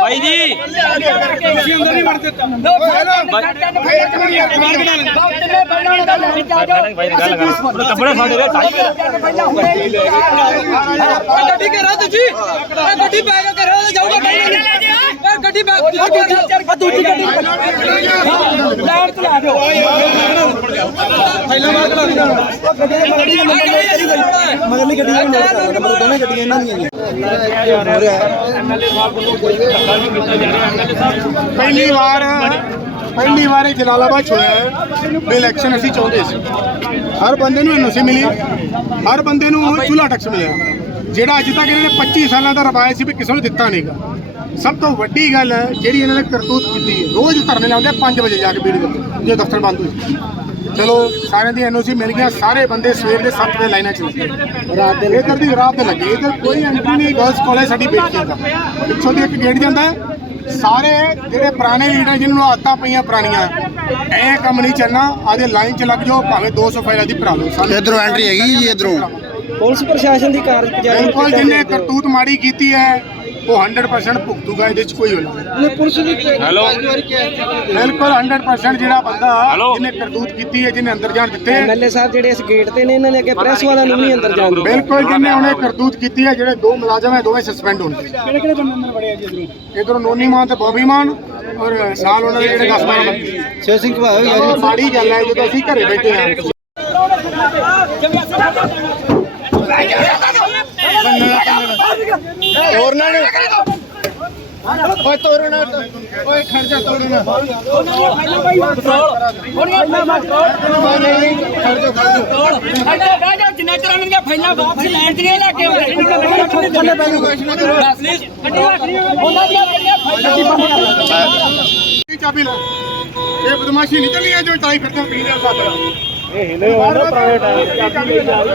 ਭਾਈ ਜੀ ਤੁਸੀਂ ਅੰਦਰ ਨਹੀਂ ਵੜ ਦਿੱਤਾ ਕੱਪੜੇ ਸਾਡੇ ਦੇ ਗੱਡੀ ਘੇਰਾ ਤੁਸੀਂ ਇਹ ਗੱਡੀ ਬੈਗ ਘੇਰਾ ਤੇ ਜਾਊਗਾ ਗੱਡੀ ਬੈਗ ਦੂਜੀ ਗੱਡੀ ਲੈਣ ਚਲਾ ਦਿਓ ਮਗਰਲੀ ਗੱਡੀ ਦਾ ਨੋਟ ਕਰ ਨੰਬਰ ਦੋਵੇਂ ਗੱਡੀਆਂ ਇਹਨਾਂ ਦੀਆਂ ਪਹਿਲੀ ਵਾਰ ਪਹਿਲੀ ਵਾਰ ਇਹ ਜਲਾਲਾਬਾਦ ਚ ਹੋਇਆ ਹੈ। ਇਲੈਕਸ਼ਨ ਅਸੀਂ ਚਾਹੁੰਦੇ ਸੀ। ਹਰ ਬੰਦੇ ਨੂੰ ਐਨਓਸੀ ਮਿਲੀ। ਹਰ ਬੰਦੇ ਨੂੰ ਚੁੱਲਾ ਟੈਕਸ ਮਿਲਿਆ। ਜਿਹੜਾ ਅੱਜ ਤੱਕ ਇਹਨਾਂ ਨੇ 25 ਸਾਲਾਂ ਦਾ ਰਵਾਇਤ ਸੀ ਵੀ ਕਿਸੇ ਨੂੰ ਦਿੱਤਾ ਨਹੀਂਗਾ ਸਭ ਤੋਂ ਵੱਡੀ ਗੱਲ ਹੈ ਜਿਹੜੀ ਇਹਨਾਂ ਨੇ ਕਰਤੂਤ ਕੀਤੀ ਹੈ। ਰੋਜ਼ ਧਰਨੇ ਲਾਉਂਦੇ 5 ਵਜੇ ਜਾ ਕੇ ਬੀੜੀ ਦੇ ਜੇ ਦਫ਼ਤਰ ਬੰਦ ਹੋਏ ਚਲੋ ਸਾਰਿਆਂ ਦੀ ਐਨਓਸੀ ਮਿਲ ਗਿਆ ਸਾਰੇ ਬੰਦੇ ਸਵੇਰ ਦੇ 7 ਵਜੇ ਲਾਈਨਾਂ 'ਚ ਲੱਗੇ ਰਾਤ ਦੇ ਇਧਰ ਦੀ ਰਾਤ ਦੇ ਲੱਗੇ। ਇਧਰ ਕੋਈ ਐਂਟਰੀ ਨਹੀਂ ਗਰਲਸ ਕਾਲਜ ਸਾਡੀ ਬੇਟੀ ਦਾ ਪਿੱਛੋਂ ਦੀ ਇੱਕ ਗੇਟ ਜਾਂਦਾ ਹੈ। ਸਾਰੇ ਜਿਹੜੇ ਪੁਰਾਣੇ ਲੀਡਰ ਜਿਹਨਾਂ ਨੂੰ ਆਦਤਾਂ ਪਈਆਂ ਪੁਰਾਣੀਆਂ ਐ ਕੰਮ ਨਹੀਂ ਚੱਲਣਾ। ਆਦੇ ਲਾਈਨ 'ਚ ਲੱਗ ਜਾਓ ਭਾਵੇਂ 200 ਫਾਈਲਾਂ ਦੀ ਭਰਾ ਲਓ। ਸਾਨੂੰ ਇਧਰੋਂ ਐਂਟਰੀ ਹੈਗੀ ਜੀ ਇਧਰੋਂ? ਪੁਲਿਸ ਪ੍ਰਸ਼ਾਸਨ ਦੀ ਕਾਰਜਕਾਰੀ ਬਿਲਕੁਲ ਜਿਹਨੇ ਕਰਤੂਤ ਮਾੜੀ ਕੀਤੀ ਹੈ ਉਹ 100% ਭੁਗਤੂਗਾ ਇਹਦੇ 'ਚ ਕੋਈ ਹੋਣਾ ਪੁਲਿਸ ਦੀ ਹੈਲੋ ਬਿਲਕੁਲ 100% ਜਿਹੜਾ ਬੰਦਾ ਜਿਹਨੇ ਕਰਤੂਤ ਕੀਤੀ ਹੈ ਜਿਹਨੇ ਅੰਦਰ ਜਾਣ ਦਿੱਤੇ ਐਮਐਲਏ ਸਾਹਿਬ ਜਿਹੜੇ ਇਸ ਗੇਟ ਤੇ ਨੇ ਇਹਨਾਂ ਨੇ ਅੱਗੇ ਪ੍ਰੈਸ ਵਾਲਿਆਂ ਨੂੰ ਨਹੀਂ ਅੰਦਰ ਜਾਣ ਦਿੱਤਾ ਬਿਲਕੁਲ ਜਿਹਨੇ ਉਹਨੇ ਕਰਤੂਤ ਕੀਤੀ ਹੈ ਜਿਹੜੇ ਦੋ ਮੁਲਾਜ਼ਮ ਹੈ ਦੋਵੇਂ ਸਸਪੈਂਡ ਹੋਣਗੇ। ਕਿਹੜੇ ਕਿਹੜੇ ਬੰਦੇ ਅੰਦਰ ਵੜੇ ਆ ਜੀ ਇਧਰੋਂ? ਇਧਰੋਂ ਨੋਨੀ ਮਾਨ ਤੇ ਬੋਬੀ ਮਾਨ ਔਰ ਨਾਲ ਉਹਨਾਂ ਦੇ ਜਿਹੜੇ 10 12 ਬੰਦੇ। ਸਿੰਘ ਇਹ ਮਾੜੀ ਗੱਲ ਹੈ ਜਦੋਂ ਅਸੀਂ ਘਰੇ ਬੈਠੇ ਹਾਂ। ਤੋੜਨਾ ਨੇ ਓਏ ਤੋੜਨਾ ਓਏ ਖੜ ਜਾ ਤੋੜਨਾ ਖੜ ਜਾ ਖੜ ਜਾ ਜਿੰਨਾ ਚਿਰ ਉਹਨਾਂ ਦੀਆਂ ਫਾਈਲਾਂ ਵਾਪਸ ਲੈਣ ਦੀਆਂ ਲੈ ਕੇ ਆਉਂਦੇ ਥੱਲੇ ਬੈ ਜਾਊਗਾ ਇਸ ਨਾਲ ਉਹਨਾਂ ਦੀਆਂ ਫਾਈਲਾਂ ਇਹ ਚਾਬੀ ਲੈ? ਇਹ ਬਦਮਾਸ਼ੀ ਨਹੀਂ ਚੱਲੀਆਂ ਜੋ ਤਾਈ ਫਿਰਦੇ ਪੀਣ ਦੇ ਸਾਥ ਇਹ ਹਿਲੇ ਹੋਣਾ ਪ੍ਰਾਈਵੇਟ ਚਾਬੀ ਲੈ ਜਾ